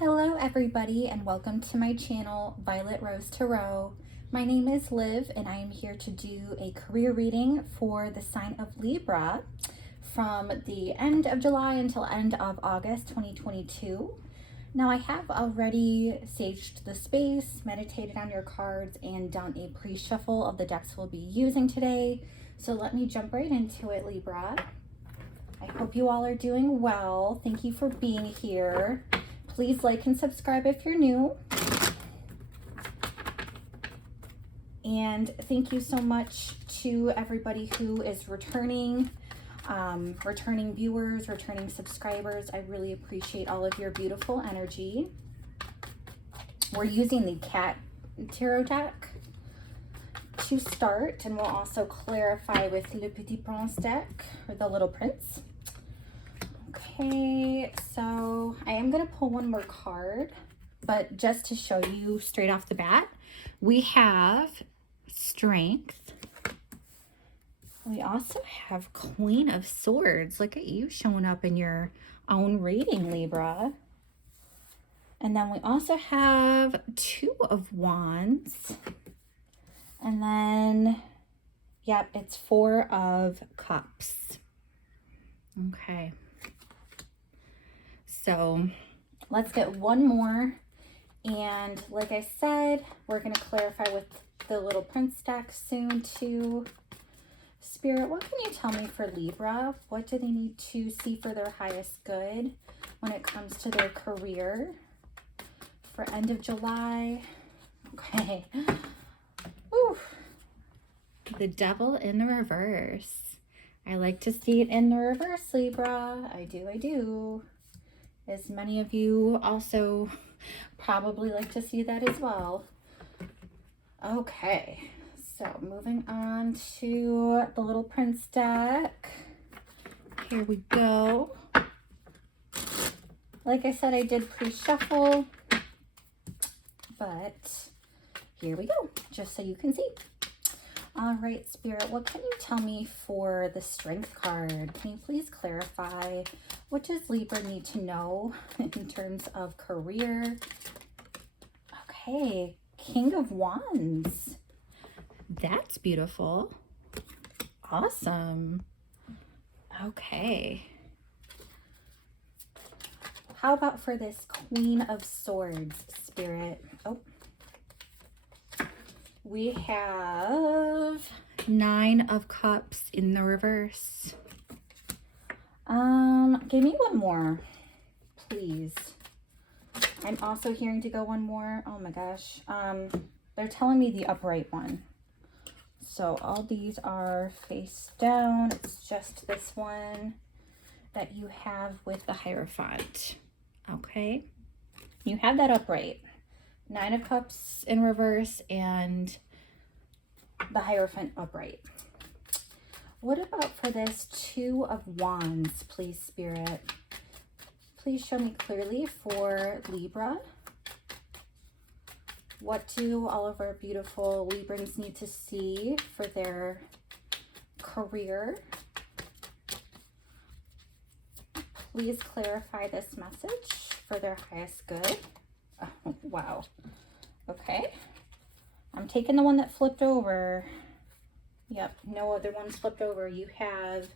Hello everybody and welcome to my channel, Violet Rose Tarot. My name is Liv and I am here to do a career reading for the sign of Libra from the end of July until end of August 2022. Now I have already saged the space, meditated on your cards, and done a pre-shuffle of the decks we'll be using today. So let me jump right into it, Libra. I hope you all are doing well. Thank you for being here. Please like and subscribe if you're new. And thank you so much to everybody who is returning viewers, returning subscribers. I really appreciate all of your beautiful energy. We're using the Cat Tarot deck to start, and we'll also clarify with Le Petit Prince deck, or the Little Prince. Okay, so I am going to pull one more card, but just to show you straight off the bat, we have Strength. We also have Queen of Swords. Look at you showing up in your own reading, Libra. And then we also have Two of Wands. And then, yep, it's Four of Cups. Okay. So let's get one more. And like I said, we're going to clarify with the Little Prince deck soon too. Spirit, what can you tell me for Libra? What do they need to see for their highest good when it comes to their career for end of July? Okay. Whew. The Devil in the reverse. I like to see it in the reverse, Libra. I do. As many of you also probably like to see that as well. Okay, so moving on to the Little Prince deck. Here we go. Like I said, I did pre-shuffle, but here we go, just so you can see. All right, Spirit, what can you tell me for the Strength card? Can you please clarify what does Libra need to know in terms of career? Okay, King of Wands. That's beautiful. Awesome. Okay. How about for this Queen of Swords, Spirit? Oh. We have Nine of Cups in the reverse. Give me one more, please. I'm also hearing to go one more. Oh my gosh. They're telling me the upright one. So all these are face down. It's just this one that you have with the Hierophant. Okay. You have that upright. Nine of Cups in reverse and the Hierophant upright. What about for this Two of Wands, please, Spirit? Please show me clearly for Libra. What do all of our beautiful Librans need to see for their career? Please clarify this message for their highest good. Oh, wow. Okay. I'm taking the one that flipped over. Yep, no other ones flipped over. You have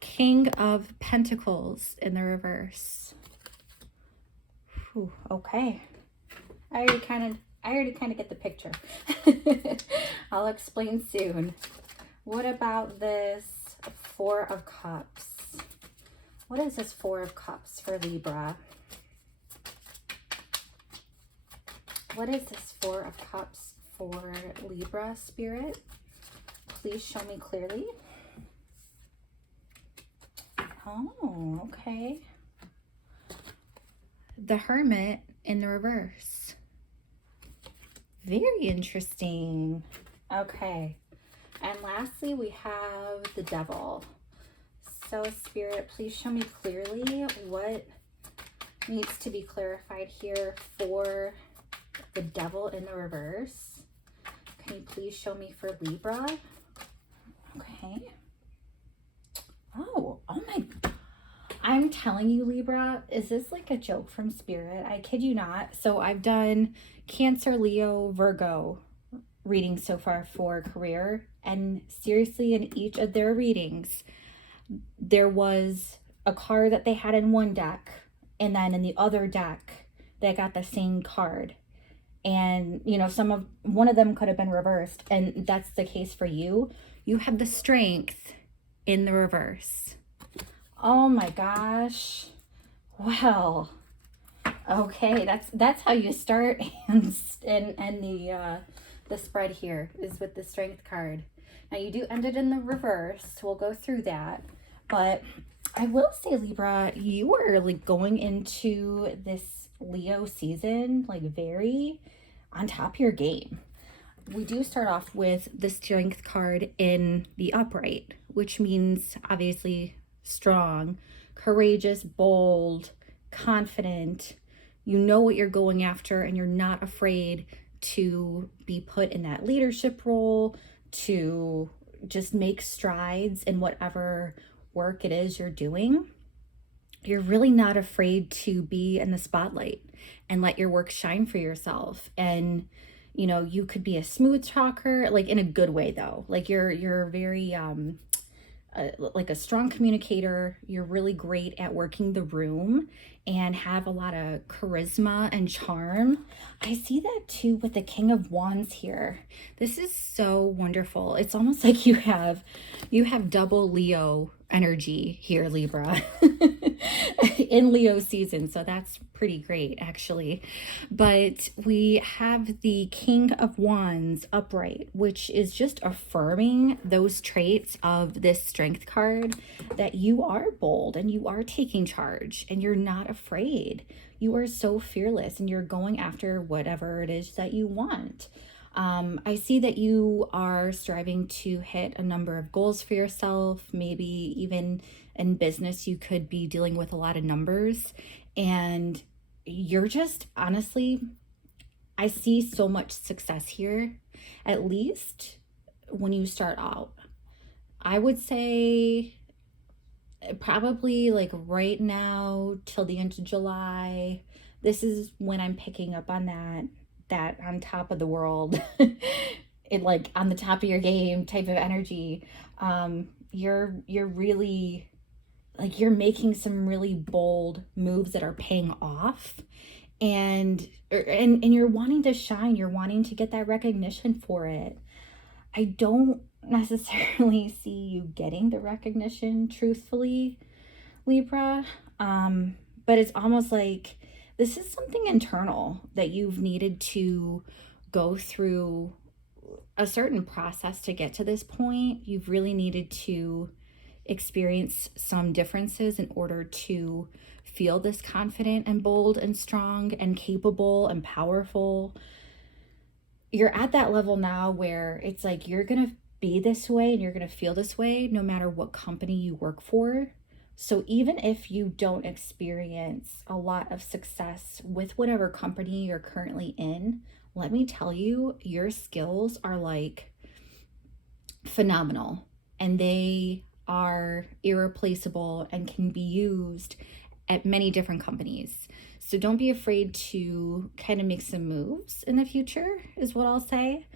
King of Pentacles in the reverse. Whew, okay. I already kind of get the picture. I'll explain soon. What about this Four of Cups? What is this Four of Cups for Libra? What is this Four of Cups for Libra, Spirit? Please show me clearly. Oh, okay. The Hermit in the reverse. Very interesting. Okay. And lastly, we have the Devil. So, Spirit, please show me clearly what needs to be clarified here for the Devil in the reverse. Can you please show me for Libra? Okay. Oh my. I'm telling you, Libra, is this like a joke from Spirit? I kid you not. So I've done Cancer, Leo, Virgo readings so far for career. And seriously, in each of their readings, there was a card that they had in one deck, and then in the other deck, they got the same card. And, you know, one of them could have been reversed. And that's the case for you. You have the Strength in the reverse. Oh my gosh. Well, okay, that's how you start and the spread here is with the Strength card. Now you do end it in the reverse, so we'll go through that. But I will say, Libra, you are like going into this Leo season like very on top of your game. We do start off with the Strength card in the upright, which means obviously strong, courageous, bold, confident. You know what you're going after, and you're not afraid to be put in that leadership role, to just make strides in whatever work it is you're doing. You're really not afraid to be in the spotlight and let your work shine for yourself. And you know, you could be a smooth talker, like in a good way though. Like you're very like a strong communicator. You're really great at working the room and have a lot of charisma and charm. I see that too with the King of Wands here. This is so wonderful. It's almost like you have double Leo energy here, Libra, in Leo season. So that's pretty great, actually. But we have the King of Wands upright, which is just affirming those traits of this Strength card, that you are bold and you are taking charge and you're not afraid. You are so fearless and you're going after whatever it is that you want. I see that you are striving to hit a number of goals for yourself. Maybe even in business, you could be dealing with a lot of numbers, and you're just, honestly, I see so much success here, at least when you start out. I would say probably like right now till the end of July, this is when I'm picking up on that on top of the world, it like on the top of your game type of energy. You're really like, you're making some really bold moves that are paying off, and you're wanting to shine. You're wanting to get that recognition for it. I don't necessarily see you getting the recognition, truthfully, Libra. But it's almost like this is something internal that you've needed to go through a certain process to get to this point. You've really needed to experience some differences in order to feel this confident and bold and strong and capable and powerful. You're at that level now where it's like you're going to be this way and you're going to feel this way no matter what company you work for. So even if you don't experience a lot of success with whatever company you're currently in, let me tell you, your skills are like phenomenal, and they are irreplaceable and can be used at many different companies. So don't be afraid to kind of make some moves in the future, is what I'll say.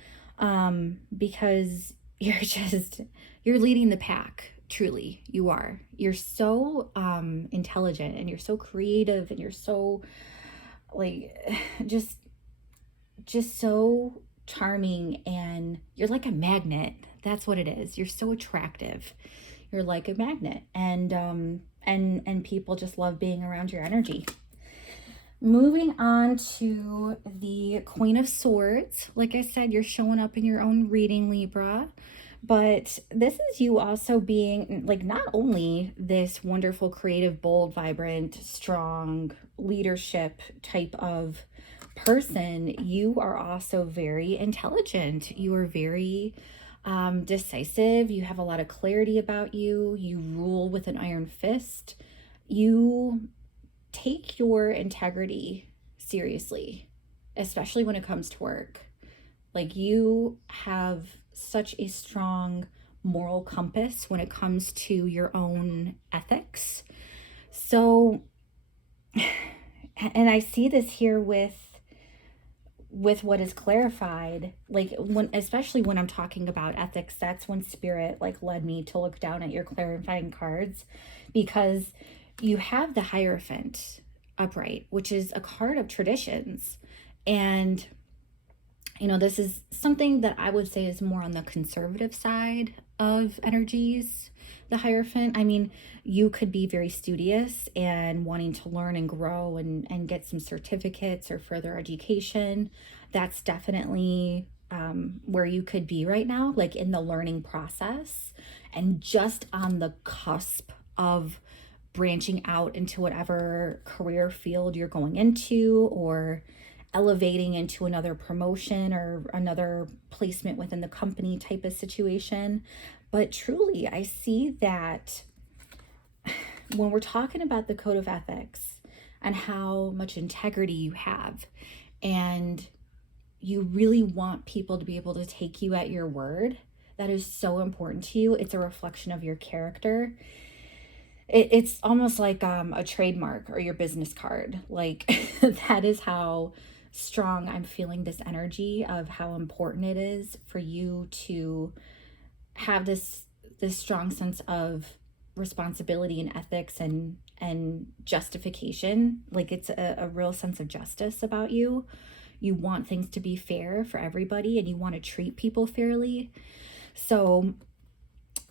Because you're leading the pack. Truly, you are. You're so intelligent, and you're so creative, and you're so like just so charming, and you're like a magnet. That's what it is. You're so attractive. You're like a magnet, and people just love being around your energy. Moving on to the Queen of Swords. Like I said, you're showing up in your own reading, Libra. But this is you also being like not only this wonderful, creative, bold, vibrant, strong leadership type of person, you are also very intelligent. You are very decisive. You have a lot of clarity about you. You rule with an iron fist. You take your integrity seriously, especially when it comes to work. Like, you have such a strong moral compass when it comes to your own ethics. So, and I see this here with what is clarified, like when, especially when I'm talking about ethics, that's when spirit like led me to look down at your clarifying cards, because you have the Hierophant upright, which is a card of traditions. And this is something that I would say is more on the conservative side of energies, the Hierophant. I mean, you could be very studious and wanting to learn and grow and get some certificates or further education. That's definitely where you could be right now, like in the learning process and just on the cusp of branching out into whatever career field you're going into, or elevating into another promotion or another placement within the company type of situation. But truly, I see that when we're talking about the code of ethics and how much integrity you have, and you really want people to be able to take you at your word, that is so important to you. It's a reflection of your character. It's almost like a trademark or your business card. Like that is how strong I'm feeling this energy of how important it is for you to have this strong sense of responsibility and ethics and justification. Like it's a real sense of justice about you. You want things to be fair for everybody, and you want to treat people fairly. So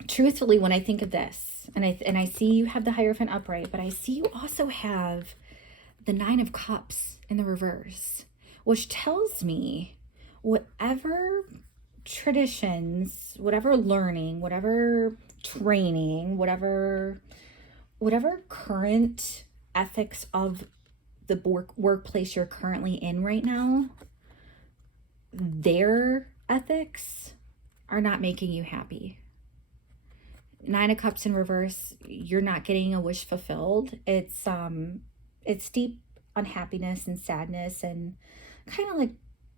truthfully, when I think of this, and I see you have the Hierophant upright, but I see you also have the Nine of Cups in the reverse, which tells me whatever traditions, whatever learning, whatever training, whatever current ethics of the workplace you're currently in right now, their ethics are not making you happy. Nine of Cups in reverse, you're not getting a wish fulfilled. It's deep unhappiness and sadness and kind of like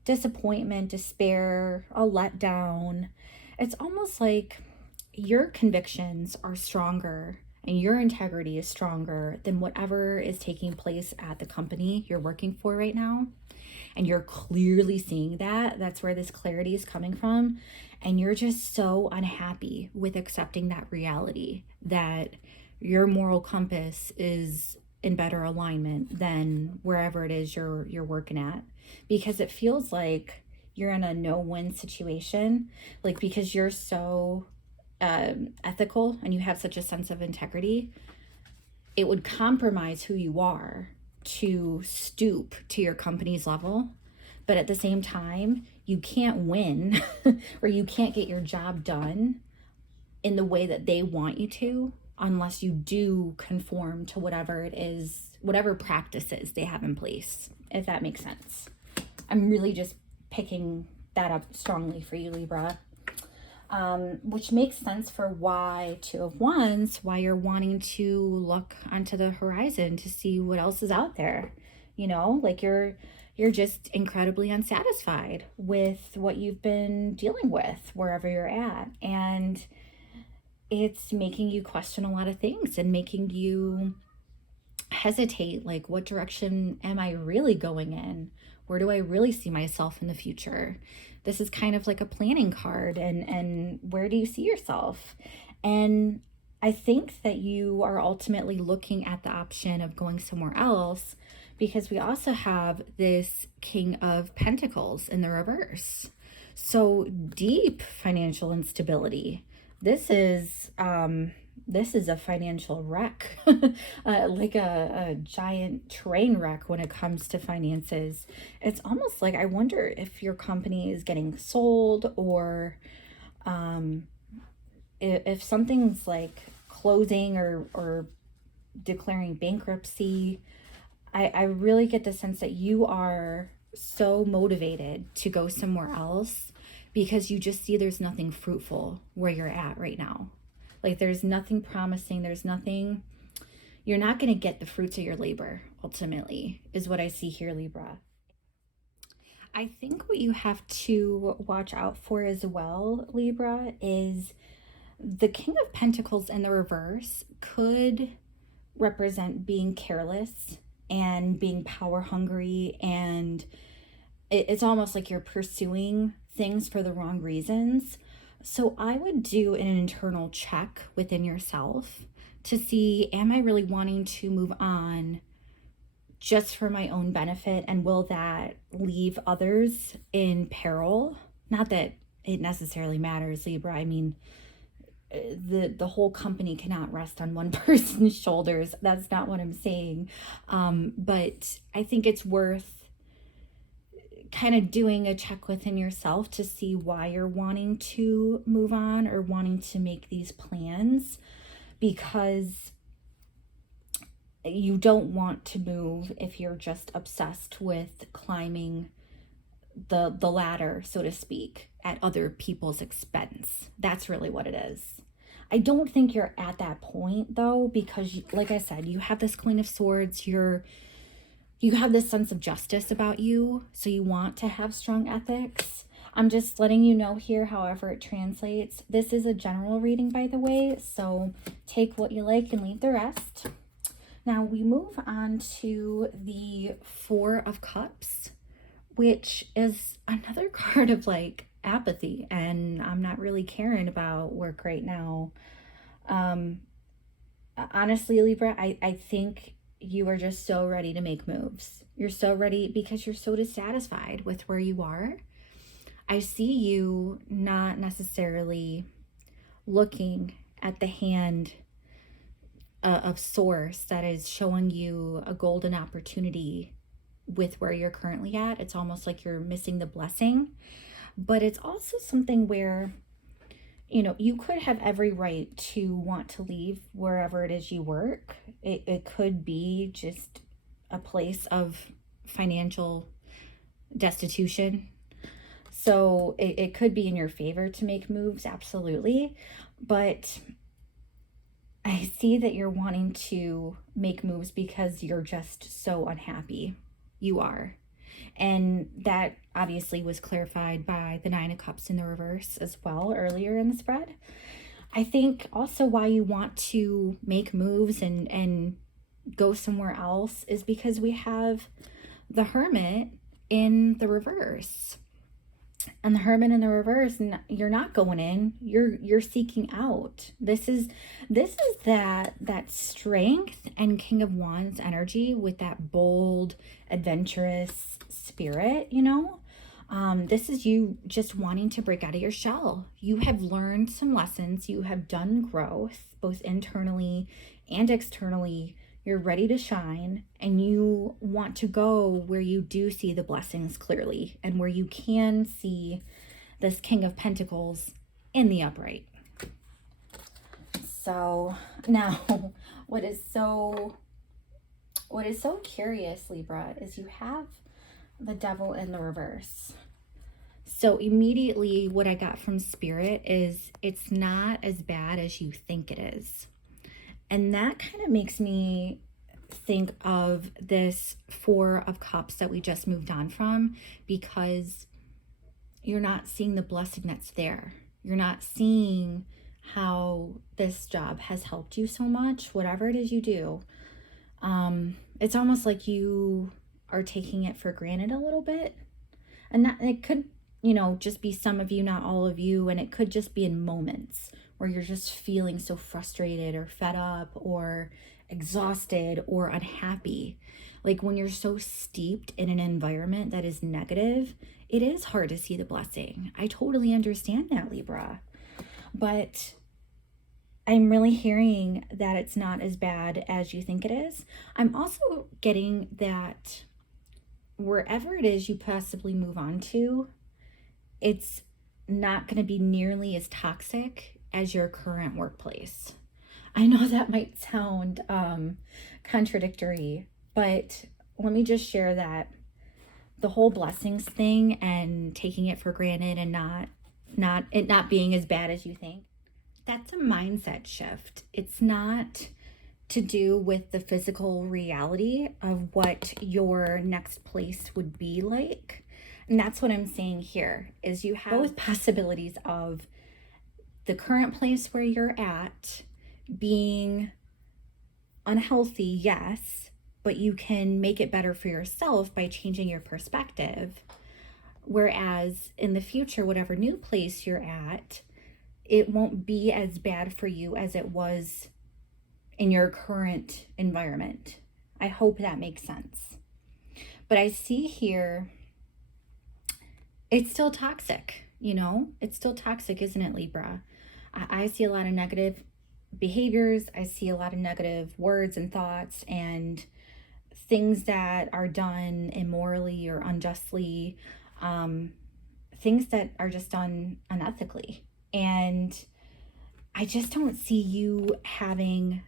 disappointment, despair, a letdown. It's almost like your convictions are stronger and your integrity is stronger than whatever is taking place at the company you're working for right now. And you're clearly seeing that. That's where this clarity is coming from. And you're just so unhappy with accepting that reality, that your moral compass is in better alignment than wherever it is you're working at, because it feels like you're in a no-win situation, like because you're so ethical and you have such a sense of integrity, it would compromise who you are to stoop to your company's level. But at the same time, you can't win or you can't get your job done in the way that they want you to unless you do conform to whatever it is, whatever practices they have in place, if that makes sense. I'm really just picking that up strongly for you, Libra. Which makes sense for why Two of Wands, why you're wanting to look onto the horizon to see what else is out there. Like you're just incredibly unsatisfied with what you've been dealing with wherever you're at. And it's making you question a lot of things and making you hesitate, like, what direction am I really going in? Where do I really see myself in the future? This is kind of like a planning card, and where do you see yourself? And I think that you are ultimately looking at the option of going somewhere else, because we also have this King of Pentacles in the reverse. So deep financial instability. This is a financial wreck, like a giant train wreck when it comes to finances. It's almost like, I wonder if your company is getting sold, or if something's like closing or declaring bankruptcy. I really get the sense that you are so motivated to go somewhere else because you just see there's nothing fruitful where you're at right now. Like there's nothing promising, you're not going to get the fruits of your labor, ultimately, is what I see here, Libra. I think what you have to watch out for as well, Libra, is the King of Pentacles in the reverse could represent being careless and being power hungry, and it's almost like you're pursuing things for the wrong reasons. So I would do an internal check within yourself to see, am I really wanting to move on just for my own benefit, and will that leave others in peril? Not that it necessarily matters, Libra. I mean, the whole company cannot rest on one person's shoulders. That's not what I'm saying. But I think it's worth kind of doing a check within yourself to see why you're wanting to move on or wanting to make these plans, because you don't want to move if you're just obsessed with climbing the ladder, so to speak, at other people's expense. That's really what it is. I don't think you're at that point though, because like I said, you have this Queen of Swords, you have this sense of justice about you, so you want to have strong ethics. I'm just letting you know here, however it translates. This is a general reading, by the way, so take what you like and leave the rest. Now we move on to the Four of Cups, which is another card of like apathy, and I'm not really caring about work right now. Honestly, Libra, I think you are just so ready to make moves. You're so ready because you're so dissatisfied with where you are. I see you not necessarily looking at the hand of source that is showing you a golden opportunity with where you're currently at. It's almost like you're missing the blessing, but it's also something where, you know, you could have every right to want to leave wherever it is you work. It could be just a place of financial destitution. So it could be in your favor to make moves, absolutely. But I see that you're wanting to make moves because you're just so unhappy. You are. And that obviously was clarified by the Nine of Cups in the reverse as well earlier in the spread. I think also why you want to make moves and go somewhere else is because we have the Hermit in the reverse. And the Hermit in the reverse, you're not going in, you're seeking out. This is that strength and King of Wands energy with that bold, adventurous spirit, you know. This is you just wanting to break out of your shell. You have learned some lessons, you have done growth, both internally and externally. You're ready to shine, and you want to go where you do see the blessings clearly and where you can see this King of Pentacles in the upright. So now what is so curious, Libra, is you have the Devil in the reverse. So immediately what I got from Spirit is it's not as bad as you think it is. And that kind of makes me think of this Four of Cups that we just moved on from, because you're not seeing the blessing that's there. You're not seeing how this job has helped you so much, whatever it is you do. It's almost like you are taking it for granted a little bit. And that it could, you know, just be some of you, not all of you. And it could just be in moments where you're just feeling so frustrated or fed up or exhausted or unhappy. Like when you're so steeped in an environment that is negative, it is hard to see the blessing. I totally understand that, Libra. But I'm really hearing that it's not as bad as you think it is. I'm also getting that wherever it is you possibly move on to, it's not going to be nearly as toxic as your current workplace. I know that might sound contradictory, but let me just share that the whole blessings thing and taking it for granted and not being as bad as you think, that's a mindset shift. It's not to do with the physical reality of what your next place would be like. And that's what I'm saying here, is you have both possibilities of the current place where you're at being unhealthy, yes, but you can make it better for yourself by changing your perspective. Whereas in the future, whatever new place you're at, it won't be as bad for you as it was in your current environment. I hope that makes sense. But I see here, it's still toxic, you know? It's still toxic, isn't it, Libra? I see a lot of negative behaviors. I see a lot of negative words and thoughts and things that are done immorally or unjustly, things that are just done unethically. And I just don't see you having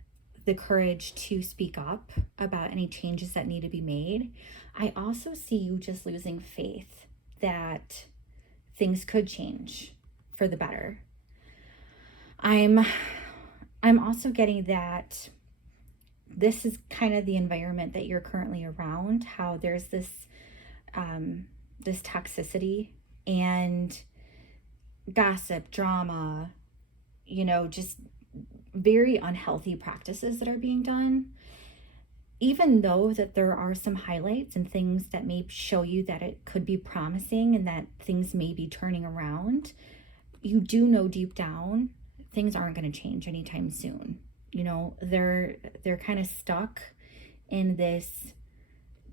the courage to speak up about any changes that need to be made. I also see you just losing faith that things could change for the better. I'm also getting that this is kind of the environment that you're currently around, how there's this this toxicity and gossip, drama, you know, just very unhealthy practices that are being done. Even though that there are some highlights and things that may show you that it could be promising and that things may be turning around, you do know deep down things aren't going to change anytime soon. You know, they're kind of stuck in this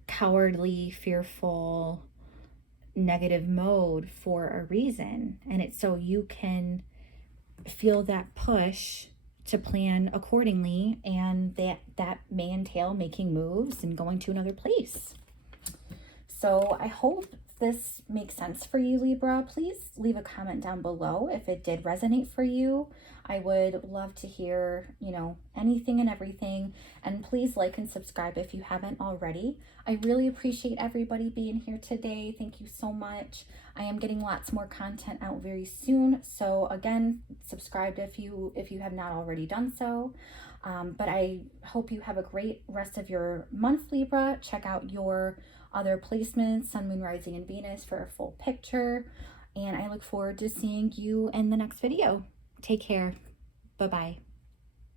cowardly, fearful, negative mode for a reason. And it's so you can feel that push to plan accordingly, and that may entail making moves and going to another place. So I hope this makes sense for you, Libra. Please leave a comment down below if it did resonate for you. I would love to hear, you know, anything and everything. And please like and subscribe if you haven't already. I really appreciate everybody being here today. Thank you so much. I am getting lots more content out very soon. So again, subscribe if you have not already done so. But I hope you have a great rest of your month, Libra. Check out your other placements, Sun, Moon, Rising, and Venus for a full picture. And I look forward to seeing you in the next video. Take care. Bye-bye.